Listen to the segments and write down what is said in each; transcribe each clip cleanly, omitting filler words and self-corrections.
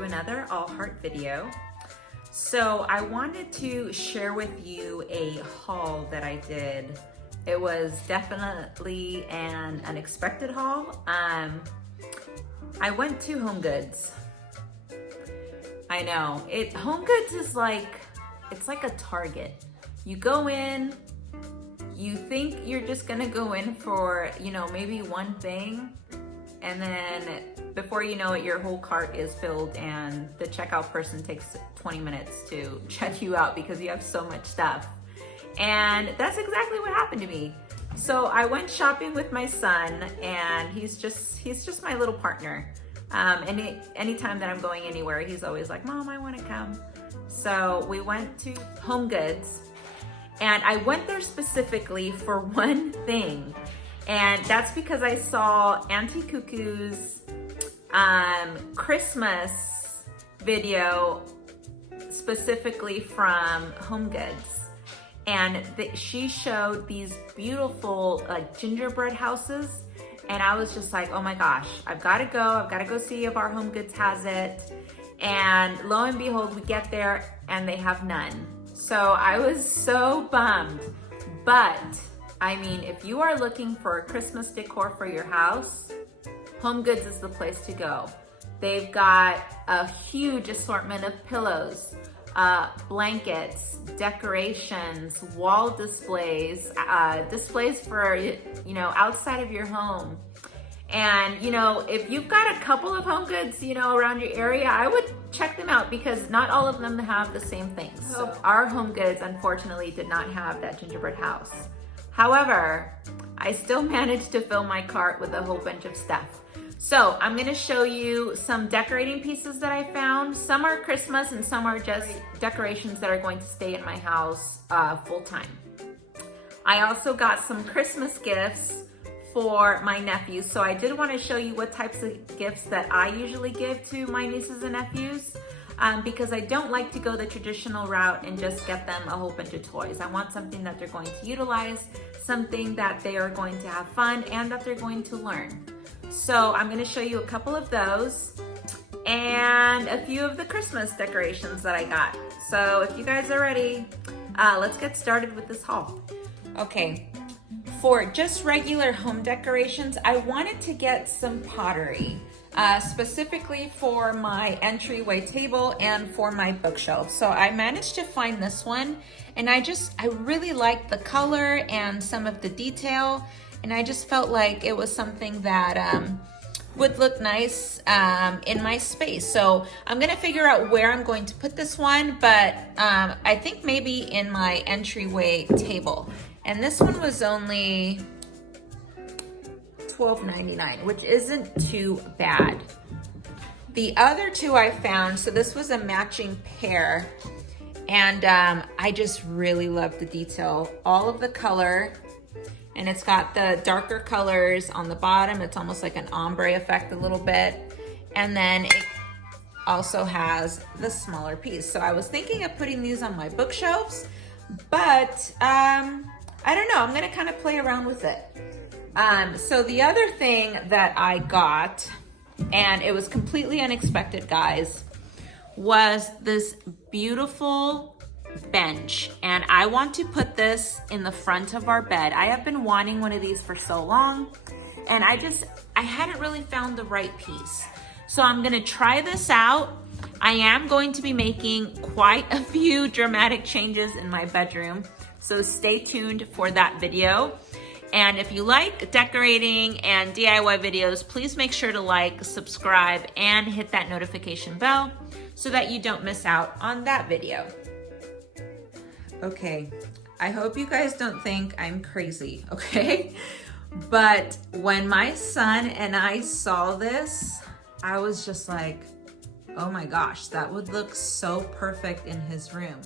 to another All Heart video. So I wanted to share with you a haul that I did. It was definitely an unexpected haul. I went to HomeGoods. I know, HomeGoods is it's like a Target. You go in, you think you're just gonna go in for, maybe one thing, and then before you know it, your whole cart is filled and the checkout person takes 20 minutes to check you out because you have so much stuff. And that's exactly what happened to me. So I went shopping with my son, and he's just my little partner. And anytime that I'm going anywhere, he's always like, "Mom, I want to come." So we went to HomeGoods, and I went there specifically for one thing. And that's because I saw Auntie Cuckoo's Christmas video specifically from HomeGoods. And she showed these beautiful gingerbread houses. And I was just like, oh my gosh, I've gotta go see if our HomeGoods has it. And lo and behold, we get there and they have none. So I was so bummed. But I mean, if you are looking for a Christmas decor for your house, HomeGoods is the place to go. They've got a huge assortment of pillows, blankets, decorations, wall displays, displays for, outside of your home. And, if you've got a couple of HomeGoods, around your area, I would check them out because not all of them have the same things. So our HomeGoods, unfortunately, did not have that gingerbread house. However, I still managed to fill my cart with a whole bunch of stuff. So I'm gonna show you some decorating pieces that I found. Some are Christmas and some are just decorations that are going to stay in my house full time. I also got some Christmas gifts for my nephews. So I did want to show you what types of gifts that I usually give to my nieces and nephews. Because I don't like to go the traditional route and just get them a whole bunch of toys. I want something that they're going to utilize, something that they are going to have fun and that they're going to learn. So I'm going to show you a couple of those and a few of the Christmas decorations that I got. So if you guys are ready, let's get started with this haul. Okay, for just regular home decorations, I wanted to get some pottery. Specifically for my entryway table and for my bookshelf. So I managed to find this one, and I really liked the color and some of the detail, and I just felt like it was something that would look nice in my space. So I'm gonna figure out where I'm going to put this one, but I think maybe in my entryway table. And this one was only $12.99, which isn't too bad. The other two I found, so this was a matching pair, and I just really love the detail. All of the color, and it's got the darker colors on the bottom. It's almost like an ombre effect a little bit. And then it also has the smaller piece. So I was thinking of putting these on my bookshelves, but I don't know, I'm gonna kind of play around with it. So the other thing that I got, and it was completely unexpected, guys, was this beautiful bench. And I want to put this in the front of our bed. I have been wanting one of these for so long, and I hadn't really found the right piece. So I'm gonna try this out. I am going to be making quite a few dramatic changes in my bedroom, so stay tuned for that video. And if you like decorating and DIY videos, please make sure to like, subscribe, and hit that notification bell so that you don't miss out on that video. Okay, I hope you guys don't think I'm crazy, okay? But when my son and I saw this, I was just like, oh my gosh, that would look so perfect in his room.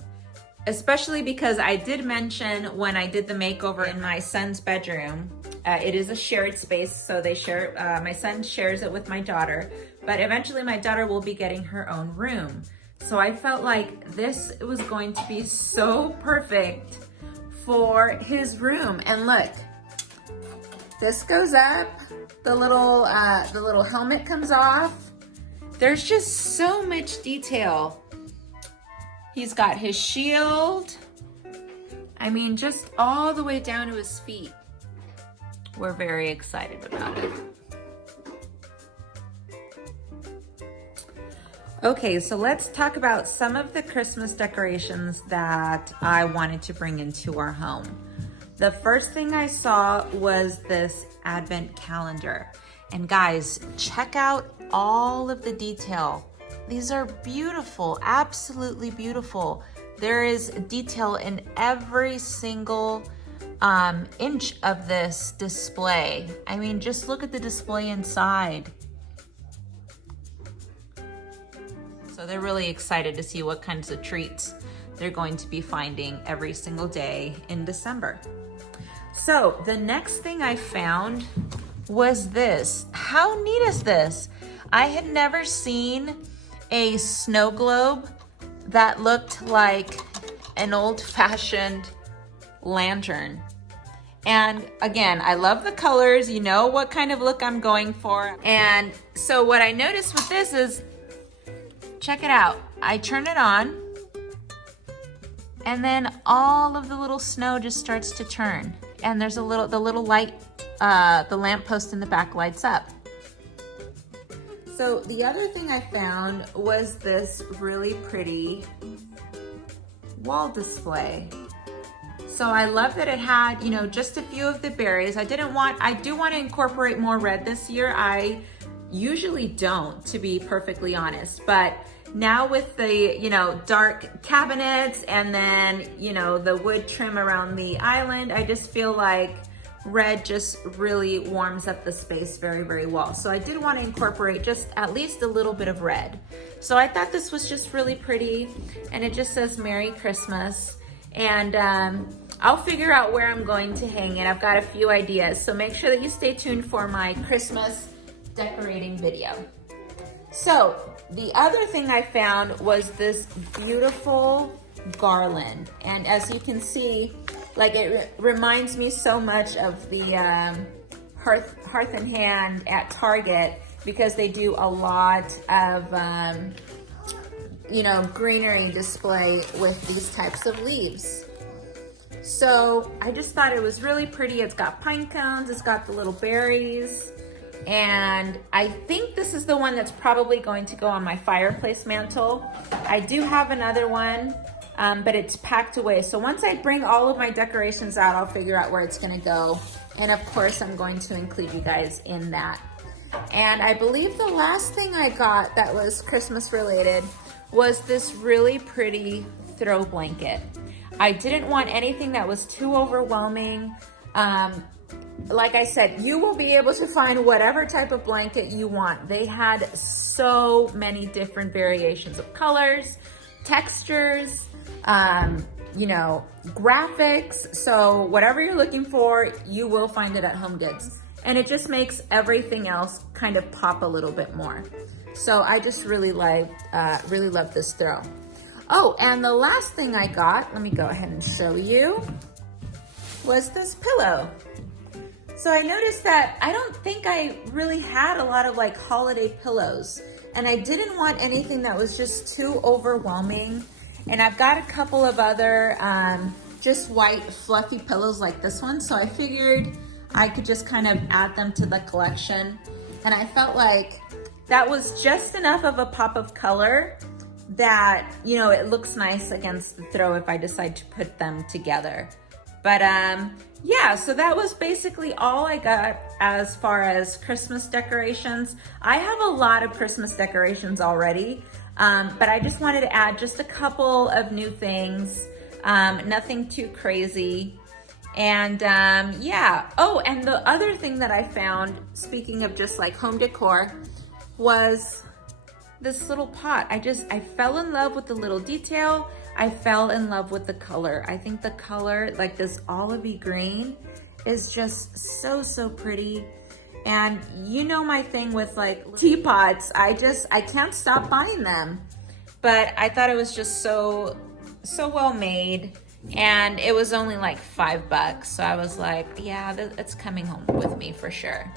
Especially because I did mention when I did the makeover in my son's bedroom, it is a shared space, so they share. My son shares it with my daughter, but eventually my daughter will be getting her own room. So I felt like this was going to be so perfect for his room. And look, this goes up, the little helmet comes off, There's just so much detail. He's got his shield. I mean, just all the way down to his feet. We're very excited about it. Okay, so let's talk about some of the Christmas decorations that I wanted to bring into our home. The first thing I saw was this advent calendar. And guys, check out all of the detail. These are beautiful, absolutely beautiful. There is detail in every single inch of this display. I mean, just look at the display inside. So they're really excited to see what kinds of treats they're going to be finding every single day in December. So the next thing I found was this. How neat is this? I had never seen a snow globe that looked like an old-fashioned lantern. And again, I love the colors. You know what kind of look I'm going for. And so what I noticed with this is, check it out. I turn it on, and then all of the little snow just starts to turn. And there's the little light, the lamppost in the back lights up. So the other thing I found was this really pretty wall display. So I love that it had, you know, just a few of the berries. I do want to incorporate more red this year. I usually don't, to be perfectly honest, but now with the, you know, dark cabinets and then, you know, the wood trim around the island, I just feel like red just really warms up the space very, very well. So I did want to incorporate just at least a little bit of red. So I thought this was just really pretty, and it just says Merry Christmas. And I'll figure out where I'm going to hang it. I've got a few ideas. So make sure that you stay tuned for my Christmas decorating video. So the other thing I found was this beautiful garland. And as you can see, like it reminds me so much of the Hearth and Hand at Target, because they do a lot of, you know, greenery display with these types of leaves. So I just thought it was really pretty. It's got pine cones, it's got the little berries, and I think this is the one that's probably going to go on my fireplace mantle. I do have another one, but it's packed away. So once I bring all of my decorations out, I'll figure out where it's gonna go. And of course, I'm going to include you guys in that. And I believe the last thing I got that was Christmas related was this really pretty throw blanket. I didn't want anything that was too overwhelming. Like I said, you will be able to find whatever type of blanket you want. They had so many different variations of colors, textures, you know, graphics. So whatever you're looking for, you will find it at HomeGoods. And it just makes everything else kind of pop a little bit more. So I just really love this throw. Oh, and the last thing I got, let me go ahead and show you, was this pillow. So I noticed that I don't think I really had a lot of like holiday pillows, and I didn't want anything that was just too overwhelming. And I've got a couple of other just white fluffy pillows like this one, so I figured I could just kind of add them to the collection. And I felt like that was just enough of a pop of color that, you know, it looks nice against the throw if I decide to put them together. But yeah, so that was basically all I got as far as Christmas decorations. I have a lot of Christmas decorations already, but I just wanted to add just a couple of new things, nothing too crazy. And yeah, oh, and the other thing that I found, speaking of just like home decor, was this little pot. I fell in love with the little detail. I fell in love with the color. I think the color, like this olivey green, is just so, so pretty. And you know my thing with like teapots, I can't stop buying them. But I thought it was just so well made. And it was only like $5. So I was like, yeah, it's coming home with me for sure.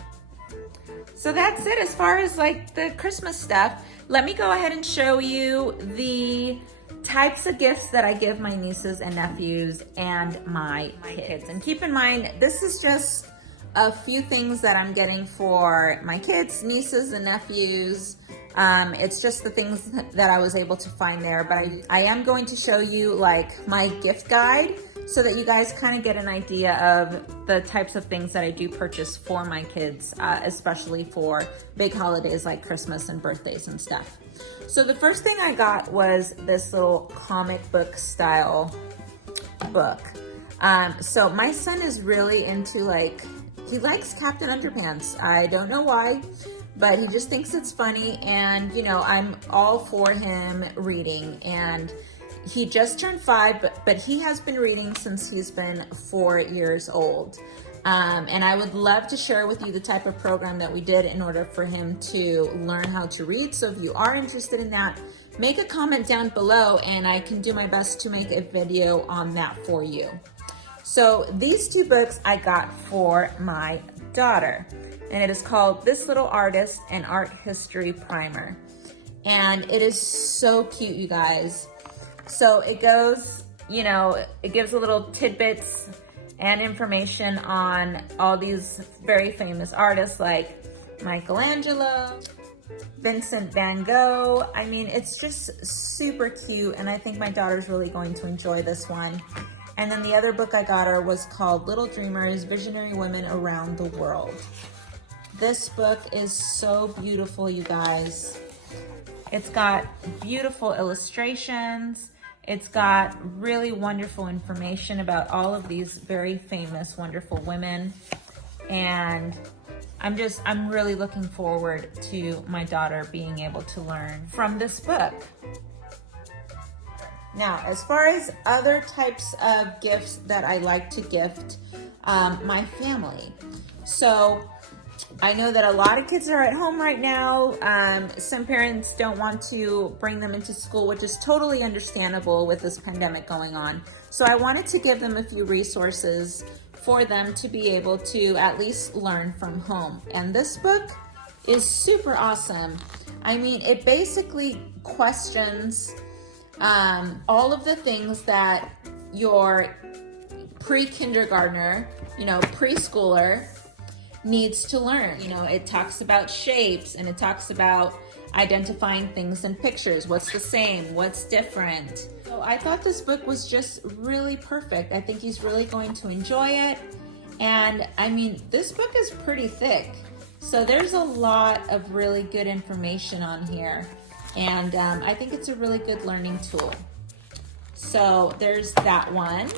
So that's it as far as like the Christmas stuff. let me go ahead and show you the types of gifts that I give my nieces and nephews and my kids. And keep in mind, this is just a few things that I'm getting for my kids, nieces, and nephews. It's just the things that I was able to find there, but I am going to show you like my gift guide so that you guys kind of get an idea of the types of things that I do purchase for my kids, especially for big holidays like Christmas and birthdays and stuff. So the first thing I got was this little comic book style book. So my son is really into he likes Captain Underpants. I don't know why, but he just thinks it's funny, and you know, I'm all for him reading. And he just turned 5, but he has been reading since he's been 4 years old. And I would love to share with you the type of program that we did in order for him to learn how to read. So if you are interested in that, make a comment down below and I can do my best to make a video on that for you. So these 2 books I got for my daughter, and it is called This Little Artist and Art History Primer. And it is so cute, you guys. So it goes, you know, it gives a little tidbits and information on all these very famous artists like Michelangelo, Vincent van Gogh. I mean, it's just super cute, and I think my daughter's really going to enjoy this one. And then the other book I got her was called Little Dreamers, Visionary Women Around the World. This book is so beautiful, you guys. It's got beautiful illustrations. It's got really wonderful information about all of these very famous, wonderful women. And I'm really looking forward to my daughter being able to learn from this book. Now, as far as other types of gifts that I like to gift my family. So I know that a lot of kids are at home right now. Some parents don't want to bring them into school, which is totally understandable with this pandemic going on. So I wanted to give them a few resources for them to be able to at least learn from home. And this book is super awesome. I mean, it basically questions all of the things that your pre-kindergartner, you know, preschooler needs to learn. You know, it talks about shapes, and it talks about identifying things in pictures. What's the same? What's different? So I thought this book was just really perfect. I think he's really going to enjoy it. And I mean, this book is pretty thick. So there's a lot of really good information on here. And I think it's a really good learning tool. So there's that one.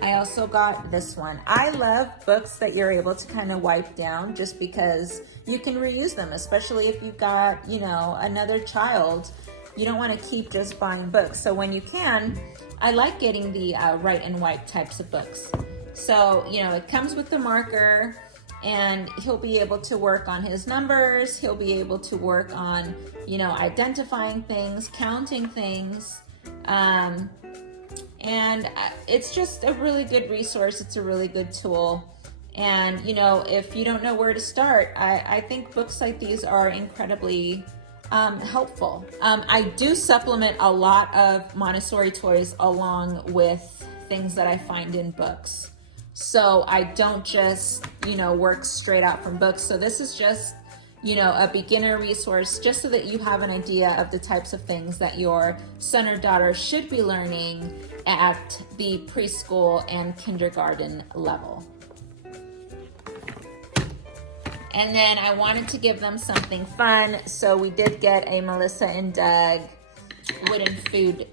I also got this one. I love books that you're able to kind of wipe down just because you can reuse them, especially if you've got, you know, another child. You don't want to keep just buying books. So when you can, I like getting the write and wipe types of books. So, you know, it comes with the marker, and he'll be able to work on his numbers. He'll be able to work on, you know, identifying things, counting things. And it's just a really good resource. It's a really good tool. And, you know, if you don't know where to start, I think books like these are incredibly helpful. I do supplement a lot of Montessori toys along with things that I find in books. So I don't just, you know, work straight out from books. So this is just, you know, a beginner resource just so that you have an idea of the types of things that your son or daughter should be learning at the preschool and kindergarten level. And then I wanted to give them something fun. So we did get a Melissa and Doug wooden food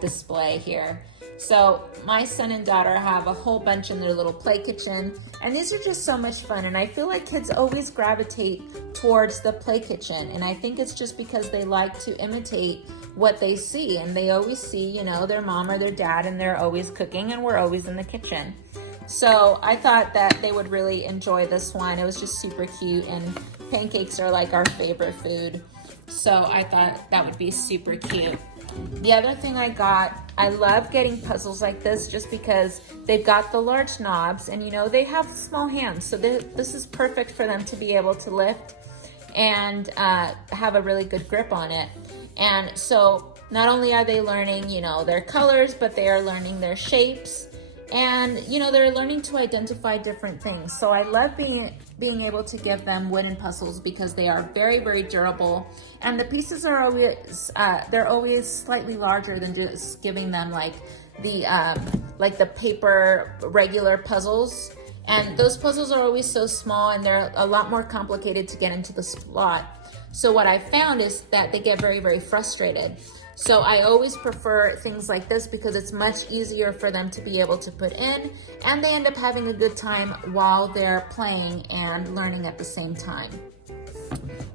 display here. So my son and daughter have a whole bunch in their little play kitchen, and these are just so much fun. And I feel like kids always gravitate towards the play kitchen, and I think it's just because they like to imitate what they see, and they always see, you know, their mom or their dad, and they're always cooking, and we're always in the kitchen. So I thought that they would really enjoy this one. It was just super cute, and pancakes are like our favorite food. So I thought that would be super cute. The other thing I got, I love getting puzzles like this just because they've got the large knobs, and you know, they have small hands. So this is perfect for them to be able to lift and have a really good grip on it. And so not only are they learning, you know, their colors, but they are learning their shapes, and you know, they're learning to identify different things. So I love being able to give them wooden puzzles because they are very, very durable, and the pieces are always they're always slightly larger than just giving them like the paper regular puzzles. And those puzzles are always so small, and they're a lot more complicated to get into the slot. So what I found is that they get very, very frustrated. So I always prefer things like this because it's much easier for them to be able to put in, and they end up having a good time while they're playing and learning at the same time.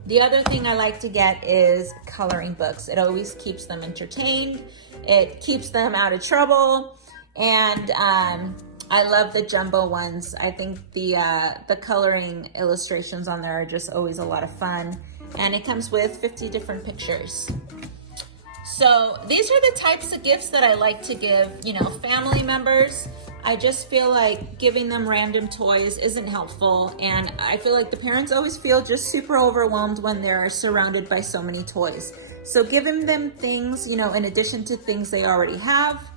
The other thing I like to get is coloring books. It always keeps them entertained. It keeps them out of trouble. And I love the jumbo ones. I think the coloring illustrations on there are just always a lot of fun. And it comes with 50 different pictures. So these are the types of gifts that I like to give, you know, family members. I just feel like giving them random toys isn't helpful, and I feel like the parents always feel just super overwhelmed when they're surrounded by so many toys. So giving them things, you know, in addition to things they already have,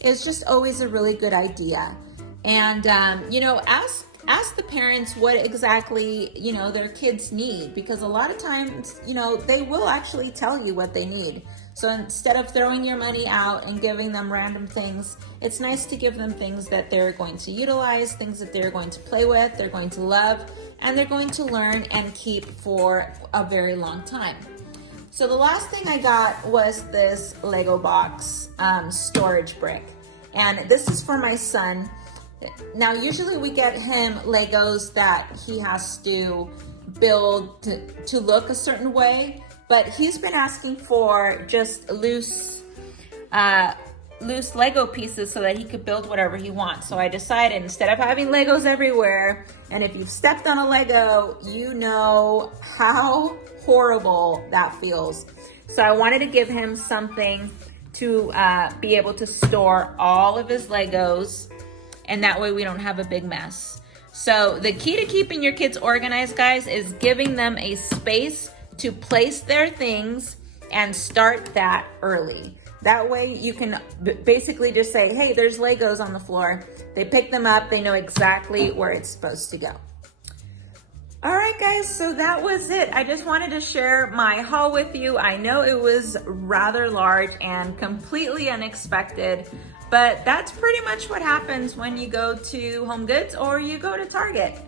is just always a really good idea. And you know, ask the parents what exactly, you know, their kids need, because a lot of times, you know, they will actually tell you what they need. So instead of throwing your money out and giving them random things, it's nice to give them things that they're going to utilize, things that they're going to play with, they're going to love, and they're going to learn and keep for a very long time. So the last thing I got was this Lego box storage brick. And this is for my son. Now, usually we get him Legos that he has to build to look a certain way, but he's been asking for just loose Lego pieces so that he could build whatever he wants. So I decided, instead of having Legos everywhere, and if you've stepped on a Lego, you know how horrible that feels. So I wanted to give him something to be able to store all of his Legos, and that way we don't have a big mess. So the key to keeping your kids organized, guys, is giving them a space to place their things, and start that early. That way you can basically just say, hey, there's Legos on the floor. They pick them up, they know exactly where it's supposed to go. All right, guys, so that was it. I just wanted to share my haul with you. I know it was rather large and completely unexpected, but that's pretty much what happens when you go to HomeGoods or you go to Target.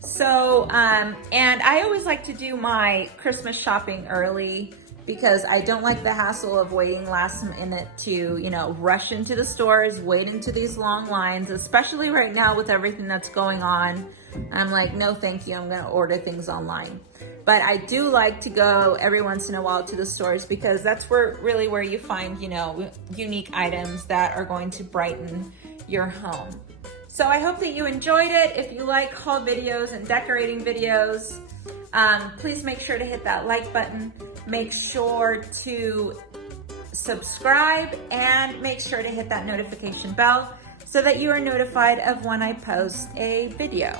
So, and I always like to do my Christmas shopping early because I don't like the hassle of waiting last minute to, you know, rush into the stores, wait into these long lines, especially right now with everything that's going on. I'm like, no, thank you. I'm going to order things online. But I do like to go every once in a while to the stores because that's where you find, you know, unique items that are going to brighten your home. So I hope that you enjoyed it. If you like haul videos and decorating videos, please make sure to hit that like button. Make sure to subscribe and make sure to hit that notification bell so that you are notified of when I post a video.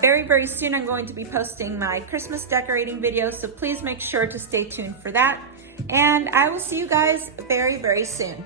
Very, very soon I'm going to be posting my Christmas decorating video, so please make sure to stay tuned for that. And I will see you guys very, very soon.